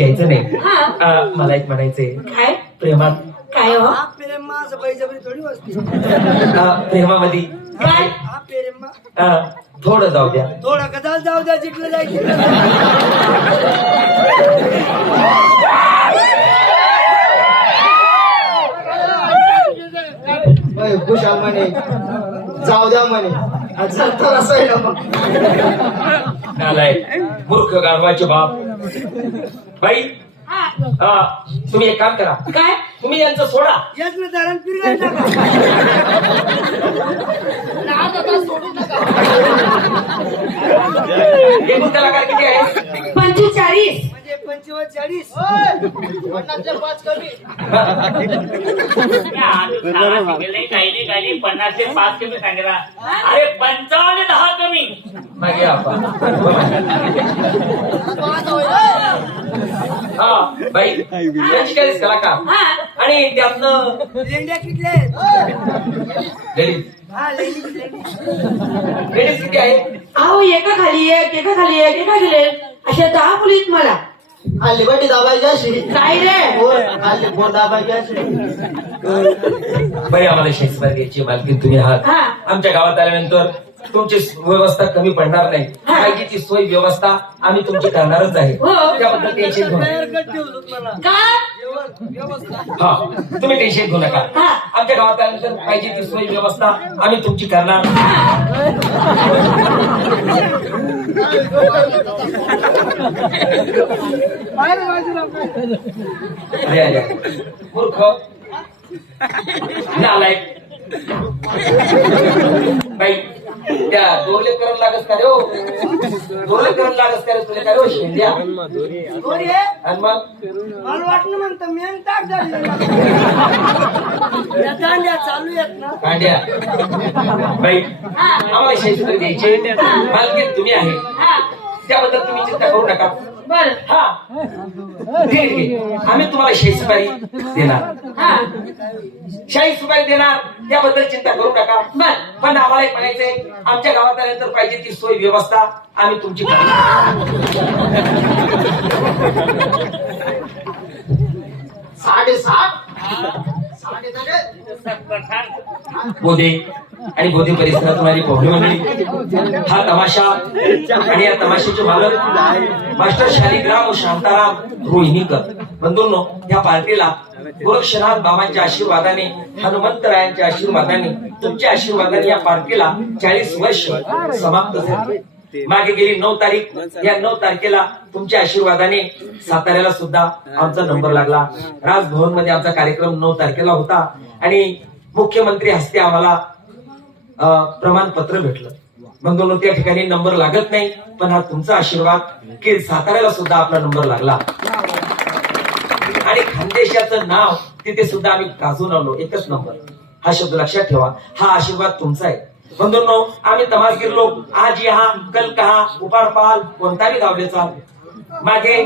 घ्यायचं नाही. मला एक म्हणायचंय. काय प्रेमात काय हो प्रेम माझं पैजाबरी थोडी वस्ती. प्रेमामध्ये काय हा प्रेम थोडं जाऊ द्या. थोडं कदा जाऊ द्या जिकडे जायचं. खुशाल म्हणे जाऊ द्या म्हणे नालाय मूर्ख गाढवाचे बाप. बाई तुम्ही एक काम करा. काय तुम्ही यांचं सोडा. याच ना दारण फिरगायचं का? एकूण कलाकार किती आहे? 45 म्हणजे 45. 50 कमी. काही काही 50 ते 5 कमी सांगितला. अरे 55 10 कमी. मागे आपण बाई यांची काय कलाकार आणि त्यातनं लेंड्या किटले आहेत. लेडीज हा लेडीज लेडीज किती आहे? अहो एका खाली एक एका खाली एक एका खाली एक अशा 10 मुली आहेत मला. हल्ली बटी दाबायची अशी. काय रे हल्ली बोट दाबायची अशी. बाई आम्हाला शेतकरी द्यायची मालकीन तुम्ही आहात. हा. आमच्या गावात आल्यानंतर तुमची व्यवस्था कमी पडणार नाही. पाहिजे ती सोय व्यवस्था आम्ही तुमची करणारच आहे. हो. त्याबद्दल टेन्शन घेऊ नका. तयार कट ठेवतो मला. का व्यवस्था हा तुम्ही टेन्शन घेऊ नका. हा. आमच्या गावात आल्यानंतर पाहिजे ती सोय व्यवस्था आम्ही तुमची करणार. अरे अरे मूर्ख नालायक बाई त्या दोरले करून लागत का रे हो? दोरले करून लागत का रे तुला काय हो शेंड्या? कोणी आहे? आणि मग मला वाटलं म्हणतं मेन टाक झाली. या दांड्या चालू आहेत ना. कांड्या बाई आम्हाला शेतकरी द्यायचे मालकीन तुम्ही आहे. त्याबद्दल तुम्ही चिंता करू नका. बर हा ठीक आहे. आम्ही तुम्हाला शाही सुपारी देणार. शाही सुपारी देणार त्याबद्दल चिंता करू नका. बर पण आम्हाला एक म्हणायचंय आमच्या गावात आल्यानंतर पाहिजे ती सोय व्यवस्था आम्ही तुमची करणार. 7.5 बोधे आणि बोधे परिसरातून आली पाहुणे मंडळी. हा तमाशा आणि या तमाशाचे मालक मास्टर शालिग्राम व शांताराम रोहिणीकर बंधूंनो, या पार्टीला गोरक्षनाथ बाबांच्या आशीर्वादाने हनुमंतरायांच्या आशीर्वादाने तुमच्या आशीर्वादाने या पार्टीला 40 वर्ष समाप्त झाली. मागे गेली 9 तारीख या 9 तारखेला तुमच्या आशीर्वादाने साताऱ्याला सुद्धा आमचा नंबर लागला. राजभवन मध्ये आमचा कार्यक्रम 9 तारखेला होता आणि मुख्यमंत्री हस्ते आम्हाला प्रमाणपत्र भेटलं. बंधूंनो, त्या ठिकाणी नंबर लागत नाही, पण हा तुमचा आशीर्वाद की साताऱ्याला सुद्धा आपला नंबर लागला आणि खानदेशाचं नाव तिथे सुद्धा आम्ही गाजून आलो. एकच नंबर. हा शब्द लक्षात ठेवा. हा आशीर्वाद तुमचा आहे. बंधूंनो, आम्ही तमासगीर लोक आज यहाँ कल कहा उपारपाल कोणताही गावलेचा. मागे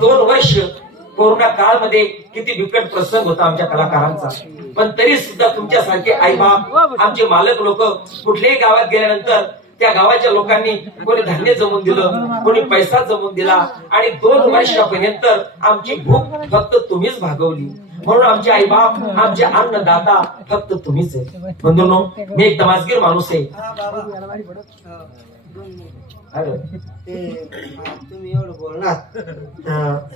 2 वर्ष कोरोना काळमध्ये किती बिकट प्रसंग होता आमच्या कलाकारांचा, पण तरी सुद्धा तुमच्यासारखे आई बाप आमचे मालक लोक कुठल्याही गावात गेल्यानंतर त्या गावाच्या लोकांनी कोणी धान्य जमवून दिलं, कोणी पैसा जमवून दिला आणि 2 वर्षापर्यंत आमची भूक फक्त तुम्हीच भागवली. म्हणून आमचे आई बाप आमचे अन्नदाता फक्त तुम्हीच आहे. बंधूंनो, मी एक तमासगीर माणूस आहे. तुम्ही एवढं बोलणार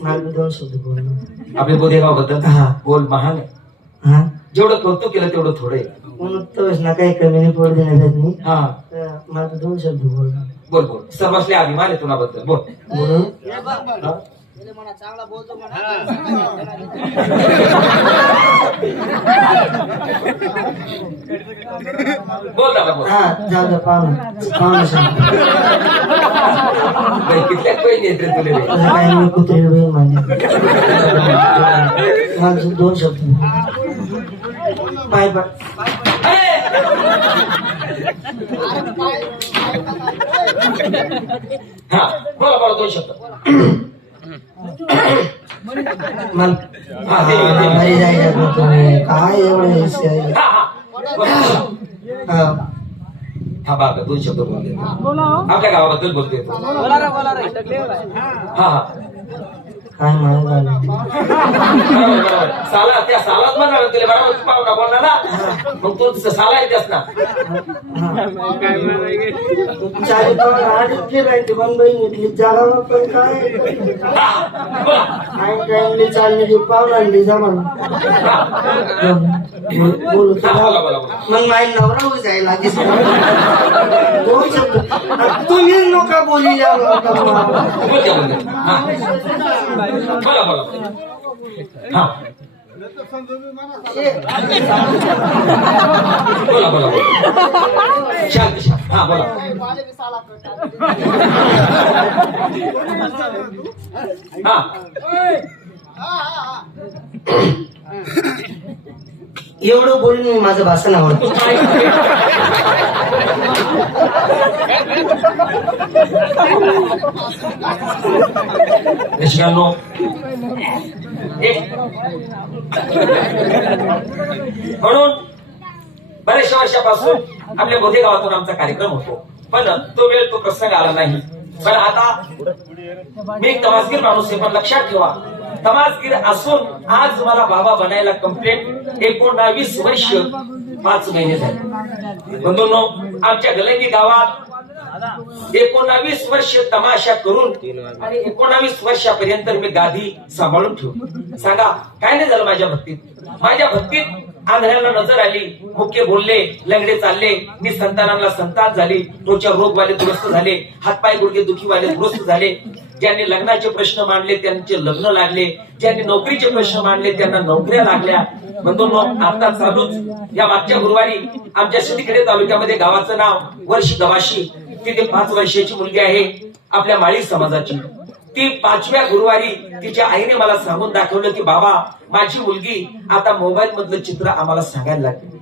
मला 2 शब्द बोलणार. आपल्या बोधेगाव बद्दल बोल महान आहे. हा जेवढं कौतुक केलं तेवढं थोडं आहे. म्हणून तोच ना काही कमी नाही पडू देण्यात नाही. हा मला 2 शब्द बोलणार. बोल बोल. सर्वस्ले अभिमान आहे तुझ्याबद्दल. बोल. म्हणून म्हणा चांगला बोलतो बोल दादा बोल. हा जाऊ द्या पाहुणा कितल्या पैसे येते तुला रे? काही मी कुत्रे बहीण माझे. माझं 2 शब्द पाय पाय. हा बोला बोला 2 शब्द. मला हा दे, दे. घरी जायचं तुम्ही काय एवढं हा हा बोल. हा हा बाबा 2 शब्द बोलते. आपल्या गावाबद्दल बोलते. हा हा काय माहिती झालं बरोबर बरोबर साला त्या सालाच म्हणणार तुला बरोबर पाहुणा बोलणार ना मग तू साला येतेस ना चारी पाऊल आठली राहते पण बहिणी जागा पण काय बोला आई टाइमली चालली पाऊल आणली जमा बोलू बोला बोला बोला मग माझी नवरा उभी जायला बोलू शकतो तुम्ही नका बोली बोलते बोलते हा बोला बोला हा बोला बोला बोला शांत शांत हा बोला हा एवढं बोलून मी माझं भाषण आवडतं रसिकांनो म्हणून बऱ्याचशा वर्षापासून आपल्या बोधे गावातून आमचा कार्यक्रम होतो पण तो वेळ तो प्रसंग आला नाही पण आता मी एक तमासगीर माणूस आहे पण लक्षात ठेवा तमासगीर असून आज मला बाबा बनायला कंप्लेंट 19 वर्ष 5 महिने झाले बंधूंनो आमच्या गलंगी गावात 19 वर्ष तमाशा करून आणि 19 वर्षापर्यंत मी गादी सांभाळून ठेवली सांगा काय नाही झालं माझ्या भक्तीत आंधळ्यांना नजर आली मुख्य बोलले लंगडे चालले निसंतानांना संतान झाली डोक्या रोगवाले दुरुस्त झाले हातपाय गुडघे दुखीवाले दुरुस्त झाले ज्यांनी लग्नाचे प्रश्न मांडले त्यांचे लग्न लागले ज्यांनी नोकरीचे प्रश्न मांडले त्यांना नोकऱ्या लागल्या बंधूंनो आता चालूच या मागच्या गुरुवारी आमच्या सिंदखेड तालुक्यामध्ये गावाचं नाव वर्ष गवाशी तिथे 5 वर्षाची मुलगी आहे आपल्या माळी समाजाची ती 5व्या गुरुवारी तिच्या आईने मला सांगून दाखवलं की बाबा माझी मुलगी आता मोबाईल मधलं चित्र आम्हाला सांगायला लागली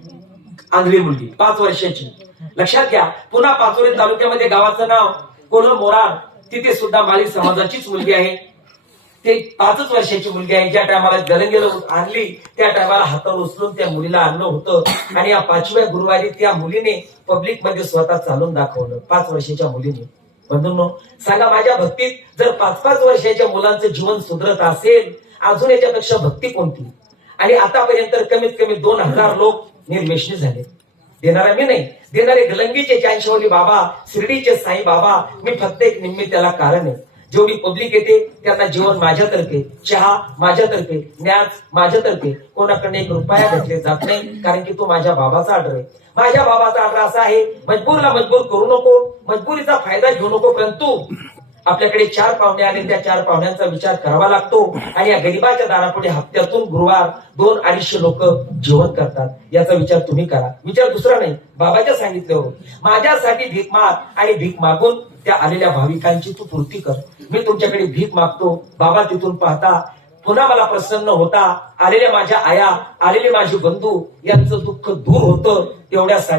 आंधळी मुलगी 5 वर्षाची लक्षात घ्या पुन्हा पाचोरे तालुक्यामध्ये गावाचं नाव कोल्ह मोरार तिथे सुद्धा माळी समाजाचीच मुलगी आहे ते 5च वर्षाची मुलगी आहे ज्या टायमाला गलंगीला आणली त्या टायमाला हातावर उचलून त्या मुलीला आणलं होतं आणि या 5व्या गुरुवारी त्या मुलीने पब्लिक मध्ये स्वतः चालून दाखवलं 5 वर्षाच्या मुलीने बंधूंनो सांगा माझ्या भक्तीत जर 5-5 वर्षाच्या मुलांचं जीवन सुधरत असेल अजून याच्यापेक्षा भक्ती कोणती आणि आतापर्यंत कमीत कमी 2000 लोक निर्वेशनी झाले देणारा मी नाही देणारे गलंगीचे चांशवली बाबा शिर्डीचे साई बाबा मी फक्त एक निमित्ताला कारण आहे जेवढी पब्लिक येते त्यांना जेवण माझ्यातर्फे चहा माझ्यातर्फे न्याज माझ्यातर्फे कोणाकडे 1 रुपया घेतले जात नाही कारण की तो माझ्या बाबाचा ऑर्डर आहे माझ्या बाबाचा ऑर्डर असा आहे मजबूरला मजबूर करू नको मजबुरीचा फायदा घेऊ नको परंतु आपल्याकडे 4 पाहुणे आले त्या 4 पाहुण्यांचा विचार करावा लागतो आणि या गरीबाच्या दारापुढे हप्त्यातून गुरुवार 200-250 लोक जेवण करतात याचा विचार तुम्ही करा विचार दुसरा नाही बाबाच्या सांगितल्यावर माझ्यासाठी भीक माग आणि भीक मागून त्या आलेल्या भाविकांची तू पूर्ती कर मी तुमच्याकडे भीक मागतो बाबा तिथून पाहता पुन्हा मला प्रसन्न होता आलेल्या माझ्या आया आलेले माझे बंधू यांचं दुःख दूर होतं एवढ्यासाठी